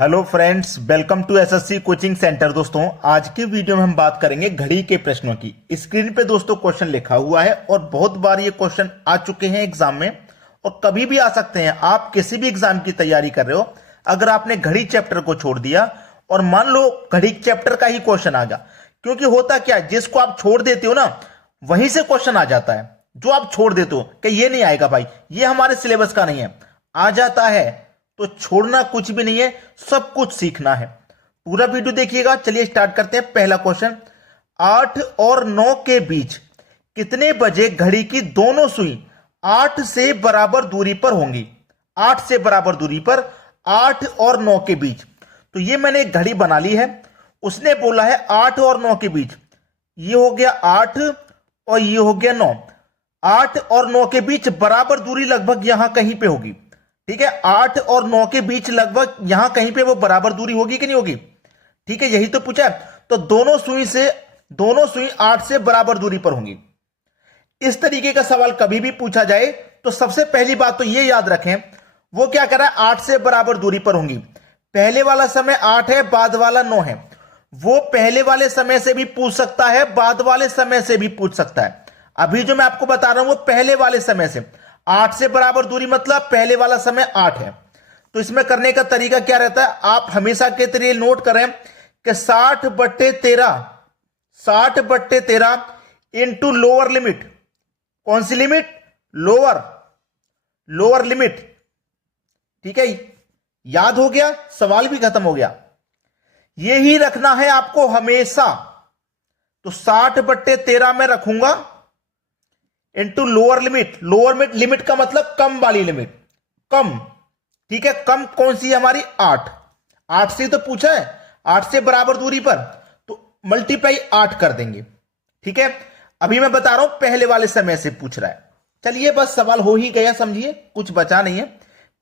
Hello friends, welcome to SSC coaching centre. दोस्तों, आज की वीडियो में हम बात करेंगे घड़ी के प्रश्नों की। स्क्रीन पे दोस्तों क्वेश्चन लिखा हुआ है और बहुत बार ये क्वेश्चन आ चुके हैं एग्जाम में और कभी भी आ सकते हैं। आप किसी भी एग्जाम की तैयारी कर रहे हो, अगर आपने घड़ी चैप्टर को छोड़ दिया और मान लो घड़ी चैप्टर का ही क्वेश्चन आ गया, क्योंकि होता क्या है, जिसको आप छोड़ देते हो ना वहीं से क्वेश्चन आ जाता है। जो आप छोड़ देते हो कि ये नहीं आएगा भाई, ये हमारे सिलेबस का नहीं है, आ जाता है। तो छोड़ना कुछ भी नहीं है, सब कुछ सीखना है। पूरा वीडियो देखिएगा। चलिए स्टार्ट करते हैं। पहला क्वेश्चन, 8 और 9 के बीच कितने बजे घड़ी की दोनों सुई 8 से बराबर दूरी पर होंगी? 8 से बराबर दूरी पर, 8 और 9 के बीच। तो ये मैंने एक घड़ी बना ली है, उसने बोला है 8 और 9 के बीच। ये हो गया 8 और ये हो गया 9। 8 और 9 के बीच बराबर दूरी लगभग यहां कहीं पे होगी। ठीक है, 8 और 9 के बीच लगभग यहां कहीं पे वो बराबर दूरी होगी कि नहीं होगी? ठीक है, यही तो पूछा है। तो दोनों सुई 8 से बराबर दूरी पर होंगी। इस तरीके का सवाल कभी भी पूछा जाए तो सबसे पहली बात तो ये याद रखें, वो क्या कर रहा है, 8 से बराबर दूरी पर होंगी। पहले वाला समय 8 है, बाद वाला 9 है। वो पहले वाले समय से भी पूछ सकता है, बाद वाले समय से भी पूछ सकता है। अभी जो मैं आपको बता रहा हूं वो पहले वाले समय से। 8 से बराबर दूरी मतलब पहले वाला समय 8 है। तो इसमें करने का तरीका क्या रहता है, आप हमेशा के तरीके नोट करें कि 60/13 इंटू लोअर लिमिट। कौन सी लिमिट? Lower limit. ठीक है, याद हो गया, सवाल भी खत्म हो गया। यही रखना है आपको हमेशा। तो 60/13 में रखूंगा इंटू लोअर लिमिट का मतलब कम वाली लिमिट, कम। ठीक है, कम कौन सी है हमारी? 8 से तो पूछा है, 8 से बराबर दूरी पर, तो मल्टीप्लाई 8 कर देंगे। ठीक है, अभी मैं बता रहा हूं पहले वाले समय से पूछ रहा है। चलिए बस सवाल हो ही गया, समझिए, कुछ बचा नहीं है।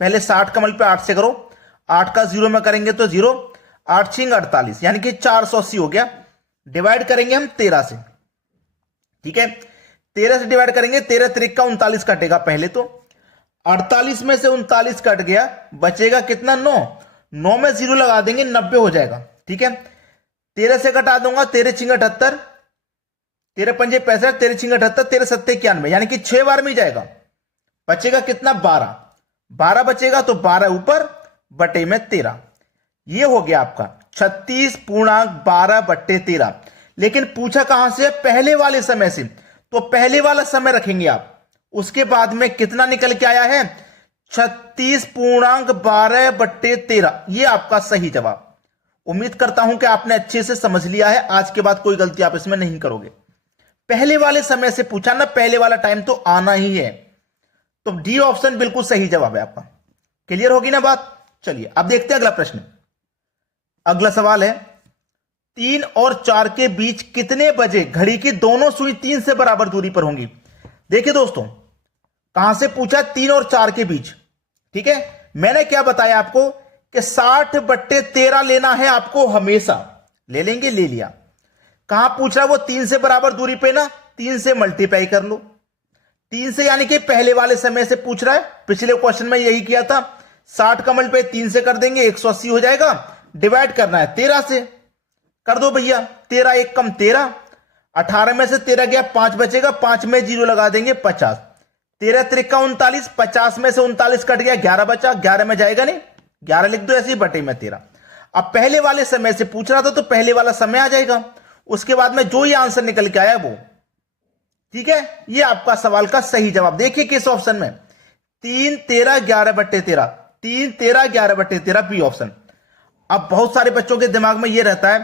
पहले 60 का मल्टीप्लाई 8 से करो, 8 का 0 में करेंगे तो 0, 8 6 48 यानी कि 480 हो गया। डिवाइड करेंगे हम 13 से। ठीक है, 13 से डिवाइड करेंगे, 13 त्रिक 39 कटेगा पहले तो। 48 में से 39 कट गया, बचेगा कितना? 9 में 0 लगा देंगे, 90 हो जाएगा। ठीक है, 13 से घटा दूंगा, 13 6 78, 13 पंजे 65, 13 6 78, 13 7 91 यानी कि 6 बार में ही जाएगा। बचेगा कितना? 12 बचेगा, तो 12 ऊपर बटे में 13। ये हो गया आपका 36.12/13। लेकिन पूछा कहां से? पहले वाले समय से। तो पहले वाला समय रखेंगे आप, उसके बाद में कितना निकल के आया है? 36.12/13। ये आपका सही जवाब। उम्मीद करता हूं कि आपने अच्छे से समझ लिया है। आज के बाद कोई गलती आप इसमें नहीं करोगे। पहले वाले समय से पूछा ना, पहले वाला टाइम तो आना ही है। तो डी ऑप्शन बिल्कुल सही जवाब है आपका। क्लियर होगी ना बात? चलिए अब देखते हैं अगला प्रश्न। अगला सवाल है, 3 और 4 के बीच कितने बजे घड़ी की दोनों सुई 3 से बराबर दूरी पर होंगी? देखिए दोस्तों, कहां से पूछा? 3 और 4 के बीच। ठीक है, मैंने क्या बताया आपको कि 60/13 लेना है आपको हमेशा। ले लेंगे, ले लिया। कहां पूछ रहा है वो? 3 से बराबर दूरी पे ना, 3 से मल्टीप्लाई कर लो। 3 से यानी कि पहले वाले समय से पूछ रहा है। पिछले क्वेश्चन में यही किया था। 60 का मल्टीप्लाई 3 से कर देंगे, 180 हो जाएगा। डिवाइड करना है 13 से, कर दो भैया। 13 1 कम 13, 18 में से 13 गया, 5 बचेगा, 5 में 0 लगा देंगे, 50। 13 त्रिक 39, 50 में से 39 कट गया, 11 बचा, 11 में जाएगा नहीं, 11 लिख दो ऐसे ही, बटे में 13। अब पहले वाले समय से पूछ रहा था तो पहले वाला समय आ जाएगा, उसके बाद में जो ये आंसर निकल के आया वो। ठीक है, ये आपका सवाल का सही जवाब। देखिए किस ऑप्शन में, 3 13 11/13, 3 13 11/13 बी ऑप्शन। अब बहुत सारे बच्चों के दिमाग में यह रहता है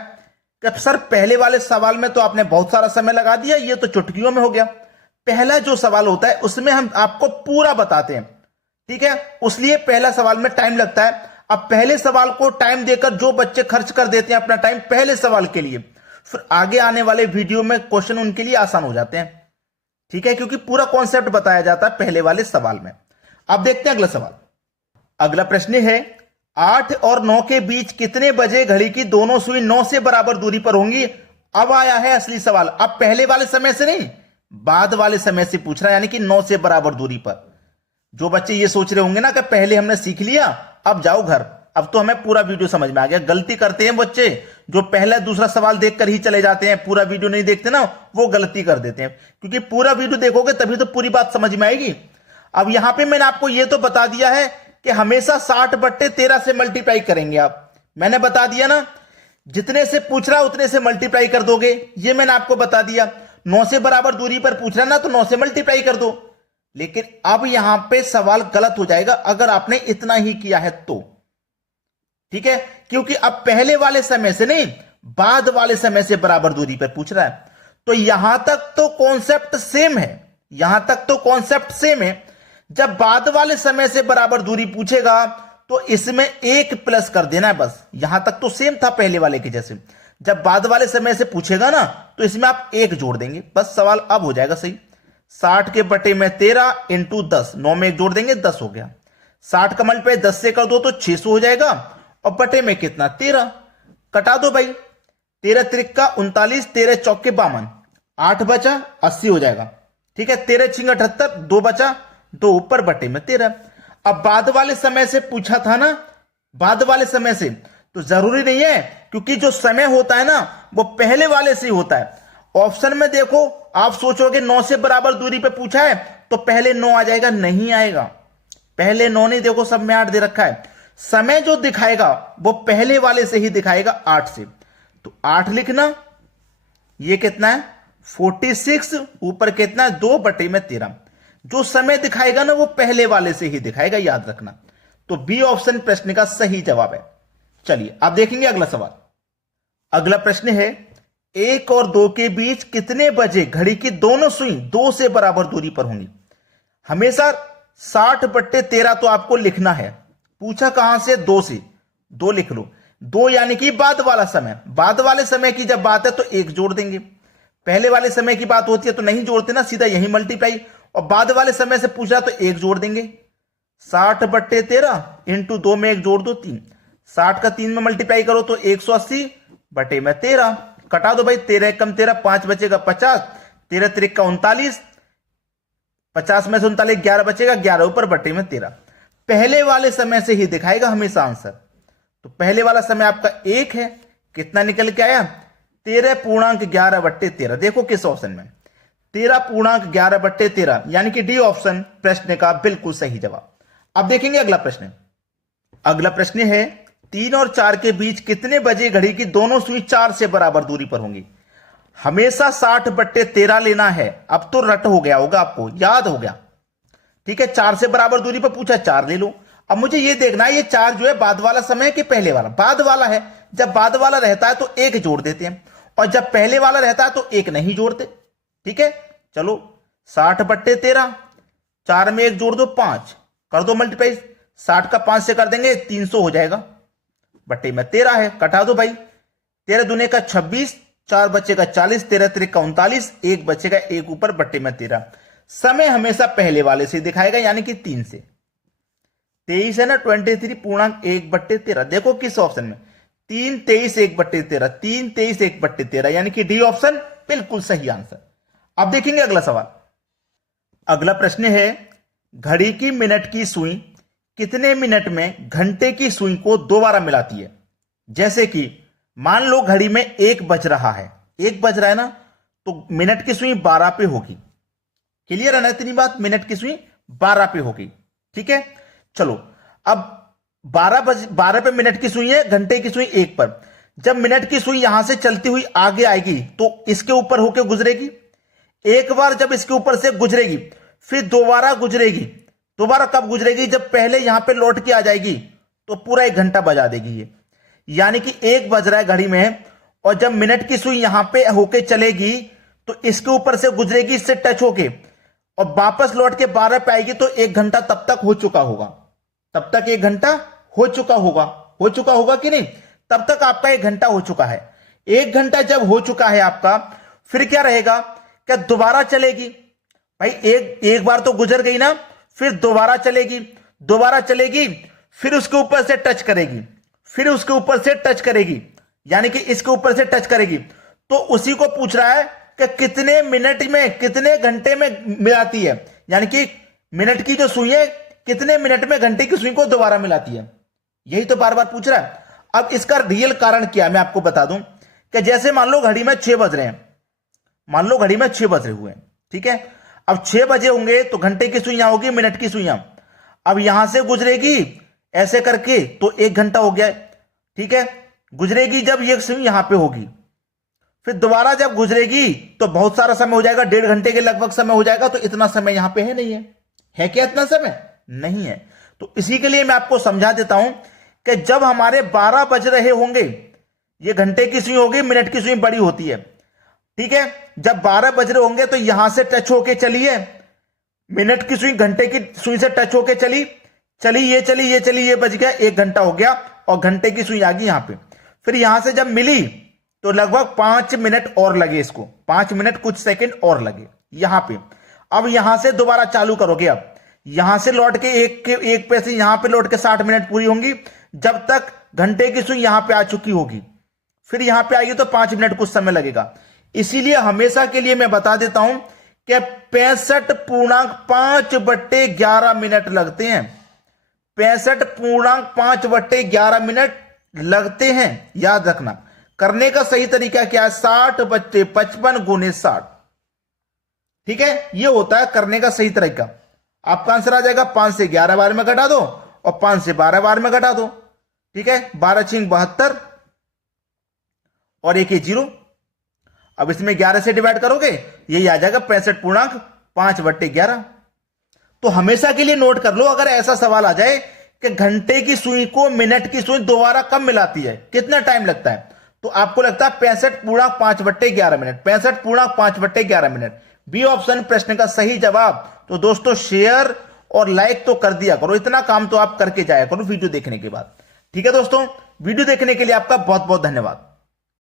कि सर पहले वाले सवाल में तो आपने बहुत सारा समय लगा दिया, ये तो चुटकियों में हो गया। पहला जो सवाल होता है उसमें हम आपको पूरा बताते हैं। ठीक है, उसलिए पहला सवाल में टाइम लगता है। अब पहले सवाल को टाइम देकर जो बच्चे खर्च कर देते हैं अपना टाइम पहले सवाल के लिए, फिर आगे आने वाले वीडियो में क्वेश्चन उनके लिए आसान हो जाते हैं। ठीक है, क्योंकि पूरा कॉन्सेप्ट बताया जाता है पहले वाले सवाल में। अब देखते हैं अगला सवाल। अगला प्रश्न है, 8 और 9 के बीच कितने बजे घड़ी की दोनों सुई 9 से बराबर दूरी पर होंगी? अब आया है असली सवाल। अब पहले वाले समय से नहीं, बाद वाले समय से पूछ रहा है, यानी कि 9 से बराबर दूरी पर। जो बच्चे ये सोच रहे होंगे ना कि पहले हमने सीख लिया अब जाओ घर, अब तो हमें पूरा वीडियो समझ में आ गया। गलती करते हैं बच्चे जो पहला दूसरा सवाल देखकर ही चले जाते हैं, पूरा वीडियो नहीं देखते ना, वो गलती कर देते हैं, क्योंकि पूरा वीडियो देखोगे तभी तो पूरी बात समझ में आएगी। अब यहां पे मैंने आपको ये तो बता दिया है कि हमेशा 60/13 से मल्टीप्लाई करेंगे आप, मैंने बता दिया ना, जितने से पूछ रहा उतने से मल्टीप्लाई कर दोगे, ये मैंने आपको बता दिया। 9 से बराबर दूरी पर पूछ रहा ना, तो 9 से मल्टीप्लाई कर दो। लेकिन अब यहां पे सवाल गलत हो जाएगा अगर आपने इतना ही किया है तो, ठीक है, क्योंकि अब पहले वाले समय से नहीं, बाद वाले समय से बराबर दूरी पर पूछ रहा है। तो यहां तक तो कॉन्सेप्ट सेम है, यहां तक तो कॉन्सेप्ट सेम है। जब बाद वाले समय से बराबर दूरी पूछेगा तो इसमें 1 प्लस कर देना है बस। यहां तक तो सेम था पहले वाले के जैसे। जब बाद वाले समय से पूछेगा ना तो इसमें आप 1 जोड़ देंगे, बस सवाल अब हो जाएगा सही। 60 के बटे में 13 इंटू 10, 9 में 1 जोड़ देंगे, 10 हो गया। 60 का मल्टीप्लाई 10 से कर दो तो 600 हो जाएगा, और बटे में कितना 13, कटा दो भाई। 13 त्रिका 39, 13 चौके 52, 8 बचा 80 हो जाएगा, ठीक है। 13 छिंग 78, 2 बचा, 2 ऊपर बटे में 13। अब बाद वाले समय से पूछा था ना, बाद वाले समय से, तो जरूरी नहीं है, क्योंकि जो समय होता है ना वो पहले वाले से ही होता है। ऑप्शन में देखो, आप सोचोगे 9 से बराबर दूरी पे पूछा है तो पहले 9 आ जाएगा, नहीं आएगा। पहले 9 नहीं, देखो सब में 8 दे रखा है। समय जो दिखाएगा वो पहले वाले से ही दिखाएगा, 8 से। तो 8 लिखना, ये कितना है 46, ऊपर कितना है 2 बटे में 13। जो समय दिखाएगा ना वो पहले वाले से ही दिखाएगा, याद रखना। तो बी ऑप्शन प्रश्न का सही जवाब है। चलिए आप देखेंगे अगला सवाल। अगला प्रश्न है, 1 और 2 के बीच कितने बजे घड़ी की दोनों सुई 2 से बराबर दूरी पर होंगी। हमेशा 60/13 तो आपको लिखना है। पूछा कहां से, 2 से, 2 लिख लो। 2 यानी कि बाद वाला समय, बाद वाले समय की जब बात है तो 1 जोड़ देंगे। पहले वाले समय की बात होती है तो नहीं जोड़ते ना, सीधा यही मल्टीप्लाई। और बाद वाले समय से पूछ रहा तो 1 जोड़ देंगे। 60/13 इंटू 2 में 1 जोड़ दो 3, 60 का 3 में मल्टीप्लाई करो तो 180 बटे में 13, कटा दो भाई। 13 कम 13, 5 बचेगा 50, 13 त्रिक का 39, 50 में से 39 11 बचेगा, 11 ऊपर बटे में 13। पहले वाले समय से ही दिखाएगा हमेशा आंसर। तो पहले वाला समय आपका 1 है, कितना निकल के आया 13.11/13। देखो किस ऑप्शन में 13.11/13, यानी कि डी ऑप्शन प्रश्न का बिल्कुल सही जवाब। अब देखेंगे अगला प्रश्न। अगला प्रश्न है, 3 और 4 के बीच कितने बजे घड़ी की दोनों सुई 4 से बराबर दूरी पर होंगी। हमेशा 60/13 लेना है। अब तो रट हो गया होगा, आपको याद हो गया, ठीक है। 4 से बराबर दूरी पर पूछा, 4 ले लो। अब मुझे ये देखना है ये 4 जो है बाद वाला समय कि पहले वाला, बाद वाला है। जब बाद वाला रहता है तो 1 जोड़ देते हैं, और जब पहले वाला रहता है तो 1 नहीं जोड़ते, ठीक है। चलो 60/13, 4 में 1 जोड़ दो 5, कर दो मल्टीप्लाई। 60 का 5 से कर देंगे 300 हो जाएगा, बटे में 13 है, कटा दो भाई। 13 दूने का 26, 4 बचेगा 40, 13 त्रिक का 39, 1 बचेगा, 1 ऊपर बटे में 13। समय हमेशा पहले वाले से दिखाएगा, यानी कि 3 से। 23 है ना, 23.1/13। देखो किस ऑप्शन में 3 23 1/13, 3 23 1/13, यानी कि डी ऑप्शन बिल्कुल सही आंसर। अब देखेंगे अगला सवाल। अगला प्रश्न है, घड़ी की मिनट की सुई कितने मिनट में घंटे की सुई को दोबारा मिलाती है। जैसे कि मान लो घड़ी में 1 बज रहा है, 1 बज रहा है ना, तो मिनट की सुई 12 पे होगी। क्लियर है ना इतनी बात, मिनट की सुई 12 पे होगी, ठीक है। चलो अब 12 पे मिनट की सुई है, घंटे की सुई 1 पर। जब मिनट की सुई यहां से चलती हुई आगे आएगी तो इसके ऊपर होकर गुजरेगी। एक बार जब इसके ऊपर से गुजरेगी फिर दोबारा गुजरेगी। दोबारा कब गुजरेगी, जब पहले यहां पे लौट के आ जाएगी तो पूरा 1 घंटा बजा देगी ये। यानी कि 1 बज रहा है घड़ी में, और जब मिनट की सुई यहां पे होके चलेगी तो इसके ऊपर से गुजरेगी, इससे टच होके, और वापस लौट के 12 पे आएगी तो 1 घंटा तब तक हो चुका होगा। तब तक 1 घंटा हो चुका होगा कि नहीं, तब तक आपका 1 घंटा हो चुका है। 1 घंटा जब हो चुका है आपका, फिर क्या रहेगा, क्या दोबारा चलेगी भाई। एक बार तो गुजर गई ना, फिर दोबारा चलेगी, फिर उसके ऊपर से टच करेगी, फिर उसके ऊपर से टच करेगी, यानी कि इसके ऊपर से टच करेगी। तो उसी को पूछ रहा है कि कितने मिनट में, कितने घंटे में मिलाती है, यानी कि मिनट की जो सुई है कितने मिनट में घंटे की सुई को दोबारा मिलाती है। यही तो बार बार पूछ रहा है। अब इसका रियल कारण क्या है मैं आपको बता दूं कि जैसे मान लो घड़ी में 6 बज रहे हैं, मान लो घड़ी में 6 बज रहे हुए हैं, ठीक है। अब 6 बजे होंगे तो घंटे की सुइयां होगी, मिनट की सुइयां। अब यहां से गुजरेगी ऐसे करके तो 1 घंटा हो गया, ठीक है। गुजरेगी जब ये सुई यहां पे होगी, फिर दोबारा जब गुजरेगी तो बहुत सारा समय हो जाएगा, 1.5 घंटे के लगभग समय हो जाएगा। तो इतना समय यहां पे है नहीं है क्या इतना समय? नहीं है। तो इसी के लिए मैं आपको समझा देता हूं कि जब हमारे 12 बज रहे होंगे, ये घंटे की सुई होगी, मिनट की सुई बड़ी होती है, ठीक है। जब 12 बज रहे होंगे तो यहां से टच होके चलिए, मिनट की सुई घंटे की सुई से टच होके चली, ये बज गया, 1 घंटा हो गया और घंटे की सुई आ गई यहां पे। फिर यहां से जब मिली तो लगभग 5 मिनट और लगे, इसको 5 मिनट कुछ सेकंड और लगे यहां पे। अब यहां से दोबारा चालू करोगे, अब यहां से लौट के एक पे से यहां पे लौट के 60 मिनट पूरी होंगी, जब तक घंटे की सुई यहां पे आ चुकी होगी। फिर यहां पे आएगी तो 5 मिनट कुछ समय लगेगा। इसीलिए हमेशा के लिए मैं बता देता हूं कि 65.5/11 मिनट लगते हैं, 65.5/11 मिनट लगते हैं। याद रखना, करने का सही तरीका क्या है? 60/55 × 60, ठीक है। यह होता है करने का सही तरीका। आपका आंसर आ जाएगा 5 से 11 बार में घटा दो और 5 से 12 बार में घटा दो, ठीक है। 12 × 72 और 1 0। अब इसमें 11 से डिवाइड करोगे, यही आ जाएगा 65.5/11। तो हमेशा के लिए नोट कर लो, अगर ऐसा सवाल आ जाए कि घंटे की सुई को मिनट की सुई दोबारा कब मिलाती है, कितना टाइम लगता है, तो आपको लगता है 65.5/11 मिनट, 65.5/11 मिनट। बी ऑप्शन प्रश्न का सही जवाब। तो दोस्तों शेयर और लाइक तो कर दिया करो, इतना काम तो आप करके जाया करो वीडियो देखने के बाद, ठीक है दोस्तों। वीडियो देखने के लिए आपका बहुत बहुत धन्यवाद।